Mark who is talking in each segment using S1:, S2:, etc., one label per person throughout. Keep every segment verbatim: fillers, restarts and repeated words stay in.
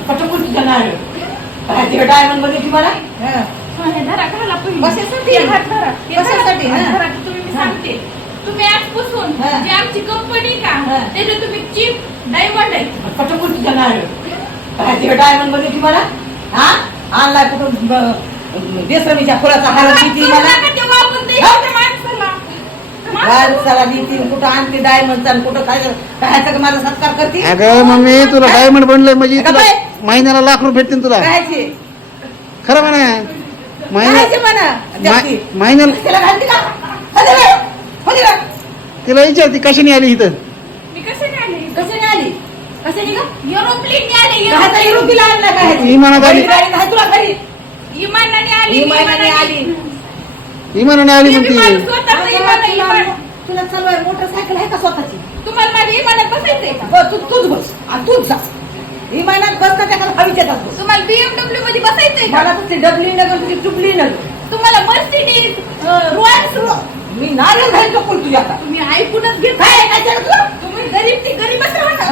S1: पटकुटी करणार काय डायमंड बघितली मला
S2: हे धरा घाला पहिली.
S1: कशासाठी?
S2: हे हात धरा. हे
S1: कशासाठी?
S2: धरा.
S1: हा.
S2: धरा की तुम्ही मी सांगते. तुम्ही आजपासून
S1: हा.
S2: जी आमची कंपनी का
S1: हा.
S2: त्याच्यात तुम्ही चीप डायमंड आहे.
S1: पटकुटी करणार काय डायमंड बघितली मला हा आणलाय कुठून बेसमीच्या फुलाचा हार किती
S2: करू
S1: मला
S2: नका तेव्हा आपण ते
S1: हा.
S2: त्या माणसाला.
S1: माणसाला नीती कुठं आणते डायमंडचा आणि कुठं काय काय सगळं माझा सत्कार करते
S3: अगं मम्मी तुला डायमंड बनलंय म्हणजे
S1: अगं
S3: तुला
S1: बाई.
S3: महिन्याला लाख रुपये भेटतील तुला
S1: कायचे
S3: खरं म्हणा महिन्या
S1: कायचे म्हणा जप्ती.
S3: मा- महिन्याला
S1: तिला घालते का हले बाई, हले बाई.
S3: तिला विचारती कशाने आली इथं
S2: मी कशाने आले?
S1: कशाने आली कशाने का
S2: एरोप्लेनने आले.
S1: कायचा
S2: एरोप्लेन.
S1: युरोपीला आणला काय
S3: विमानात आली.
S1: गाडी नाही तुला घरी
S2: विमानाने आली.
S1: विमानाने आली
S3: विमानाने आली
S2: मी विमान
S3: म्हणते
S2: स्वतःचं विमान आहे,
S1: तुला
S2: विमान.
S1: तुला चालवाय मोटरसायकल आहे का स्वतःची
S2: तुम्हाला माझ्या विमानात बसायचंय का?
S1: बस तू तूच बस आणि तूच जा विमानात बस ना त्या हवीच्या जात बस
S2: तुम्हाला बीएमडब्ल्यू मध्ये बसायचंय का?
S1: मला तुझी डबली नगर तुझी टुपली नगर
S2: तुम्हाला मर्सिडीज रॉयल्स.
S1: मी नारळ घाल चप्पल तुझ्या आता
S2: तुम्ही ऐकूनच घेत
S1: काय काय केलं तुला
S2: तुम्ही गरीब ती गरीबच राहणार.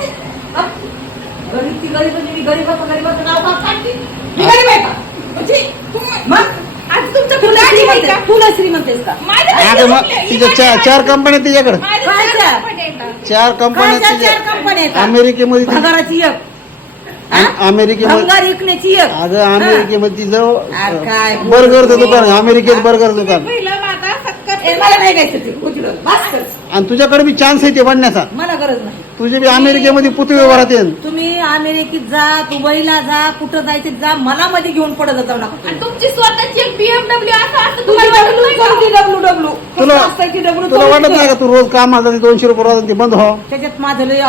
S1: गरीब ती गरीब म्हणजे मी गरीबाचं गरीबाचं नाव का काढते मी गरीब आहे का
S2: म्हणजे तुम्ही-
S1: मग
S2: आज तुमच्या
S1: तुला
S2: गाडी आहे
S1: श्रीमंत
S2: का?
S1: आहेस? तुला श्रीमंत आहेस का
S2: माझ्या
S3: अगं मग
S2: घरी
S3: तिच्या चार चार कंपन्या तिच्याकडे
S2: माझ्या
S1: काय
S2: चार
S1: चार?
S2: कंपन्या आहेत.
S3: चार कंपन्या
S1: काय
S3: तिच्या
S1: चार कंपन्या आहेत का?
S3: अमेरिकेमध्ये ती-
S1: भंगाराची एक हा?
S3: अ- अमेरिकेमध्ये
S1: भंगार विकण्याची एक
S3: अगं अमेरिकेमध्ये
S1: अरे
S3: तिचं
S1: काय
S3: बर्गरचं दुकान आहे, अमेरिकेत बर्गरचं दुकान
S2: पहिलं माझा सत्कार
S1: ए, मला नाही घ्यायचं ते उचलून. बस कर.
S3: आणि तुझ्याकडे बी चान्स आहे ते बनण्याचा
S1: मला गरज नाही
S3: तुझे बी अमेरिकेमध्ये पुतळे व्यवहारात येईल
S1: तुम्ही अमेरिकेत जा दुबईला जा कुठं जायचं जा मला मध्ये घेऊन पडत जाऊ नका
S2: आणि तुमची स्वतःची एक बीएमडब्ल्यू असं असं
S1: तुझी
S2: तुम्हाला वाटत
S1: डब्ल्यू
S2: नाही का?
S1: कोणती डब्ल्यू डब्ल्यू
S3: तुला
S1: असतं डब्ल्यू
S3: तुला वाटत नाही का तू रोज कामाला जाते दोनशे रुपये रोज ते बंद हो
S1: त्याच्यात माझं लय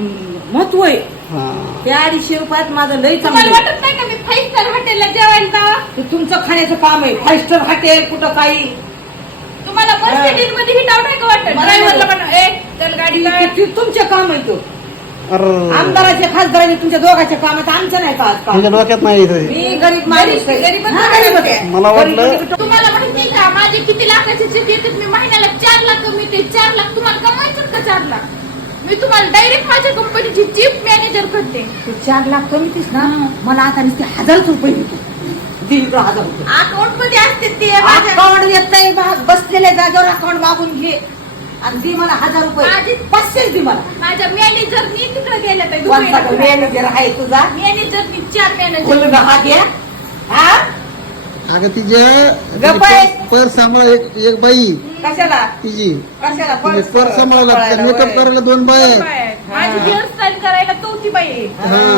S1: महत्व आहे
S3: हा.
S1: त्या अडीचशे रुपयात माझं लय
S2: तुम्हाला
S1: चांगलं आहे.
S2: वाटत नाही का मी फाईव्ह स्टार हॉटेलला जेवायला जावा?
S1: ते तुमचं खाण्याचं काम आहे फाईव्ह स्टार हॉटेल कुठं काही
S2: तुम्हाला मर्सिडीज मध्ये हिट आउट आहे का वाटत
S1: मला
S2: ड्रायव्हरला
S1: नाही.
S2: म्हणा ए चल गाडीला.
S1: ते- ते तुमचे काम आहे तो
S3: अरे
S1: आमदाराचे खासदाराचे तुमच्या दोघांचे काम आहे आमचं नाही का आज काम
S3: तुझ्या डोक्यात नाही इथं.
S1: मी गरीब माणूस आहे.
S2: गरीबच
S1: हा,
S2: आहे.
S1: गरीबच आहे.
S3: मला वाटलं-
S1: गरीब- गरीब-
S2: तुम्हाला माहिती का माझे किती लाखाचे चेक येतात? मी महिन्याला चार लाख कमीते. चार लाख तुम्हाला कमायचं का? चार लाख मी तुम्हाला डायरेक्ट माझ्या कंपनीची चीफ मॅनेजर करते.
S1: तू चार लाख कमीतीस ना मला आता नुसते हजारच रुपये देतो दे इकडं हजार रुपये
S2: अकाउंट मध्ये असते ते माझ्या-
S1: अकाउंट येत नाही भाग बसलेल्या जागेवर अकाउंट मागून घे आणि दे मला हजार रुपये
S2: माझी-
S1: पाचशेच दे मला
S2: माझ्या मॅनेजरनी तिकडे गेल्या
S1: कोणता मॅनेजर आहे तुझा
S2: मॅनेजरनी चार मॅनेजर.
S1: बोलू हा घ्या हा
S3: अगं तिच्या
S1: गप्प आहे.
S3: पर सांभाळा एक एक बाई
S1: कशाला
S3: तिची
S1: कशाला
S3: तिचे पर सांभाळायला लागतं मेकअप करायला दोन बाया आहेत.
S2: माझी हेअरस्टाईल करायला चौथी बाई आहे.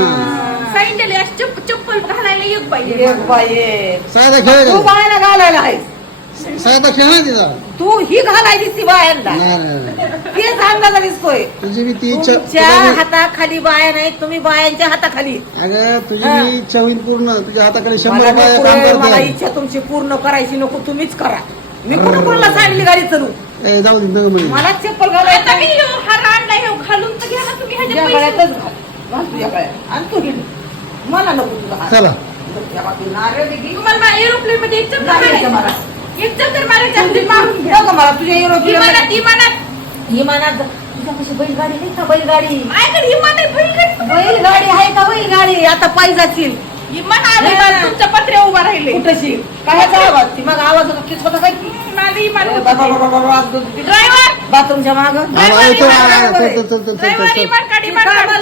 S3: हा.
S2: सँडल चप्प चप्पल घालायला एक बाई आहे.
S1: एक बाई आहे.
S3: सायदा खेळ
S1: तू बायाला घालायला आहेस
S3: सायदा खेळ ना तिचा
S1: तू ही घालायची ती बायांना
S3: नाही, नाही, नाही.
S1: तेच अंदाजा दिसतोय
S3: तुझी बी ती इच्छा
S1: तुमच्या
S3: तुला बी-
S1: हाताखाली बाया नाही तुम्ही बायांच्या हाताखाली
S3: अगं तुझी
S1: हा.
S3: बी इच्छा होईल पूर्ण तुझ्या हाताकडे शंभर
S1: मला
S3: बाया
S1: नको
S3: काम
S1: रे, मला
S3: करते
S1: इच्छा तुमची पूर्ण करायची नको तुम्हीच करा मी कुठं कोणाला सांगली गाडी चालू
S3: ए, जाऊ दे नग म्हणे
S1: मला चप्पल
S2: आता
S1: घालायचं
S2: मी ह्यो हार आणलाय ह्यो घालून तर घ्या ना तुम्ही ह्याचे
S1: तुझ्या
S2: पैसे.
S1: गळ्यातच घाल घाल तुझ्या गळ्यात आणि तू घे मला नको तुझा हात.
S3: चला
S1: तुझ्या बाजूला नारळ दे घे.
S2: तुम्हाला माझ्या एरोप्लेन मध्ये एक चक्कर
S1: नाही
S2: मारायचं.
S1: मला.
S2: एक चक्कर मारायचं आणि ते मारून घ्या.
S1: बघ मला तुझ्या युरोपीय
S2: विमानात विमानात
S1: विमानात तुझ्या कशी बैलगाडी नाही का बैलगाडी
S2: माझ्याकडे विमान आहे बैलगाडी.
S1: बैलगाडी आहे का बैलगाडी आता पायी जाशील
S2: विमान आले
S1: हा.
S2: बा, तुमच्या पत्र्या उभा राहिले.
S1: कुठशी काय आवाज ती मग आवाज होता किस होता काय की
S2: मला विमान
S1: ड्रायव्हर
S2: ड्रायव्हर
S1: बाथरूमच्या माग
S3: आला, चल, चल, चल, चल, चल, चल, चल,
S2: ड्रायव्हर
S3: चल.
S2: विमान काढ विमान काढ.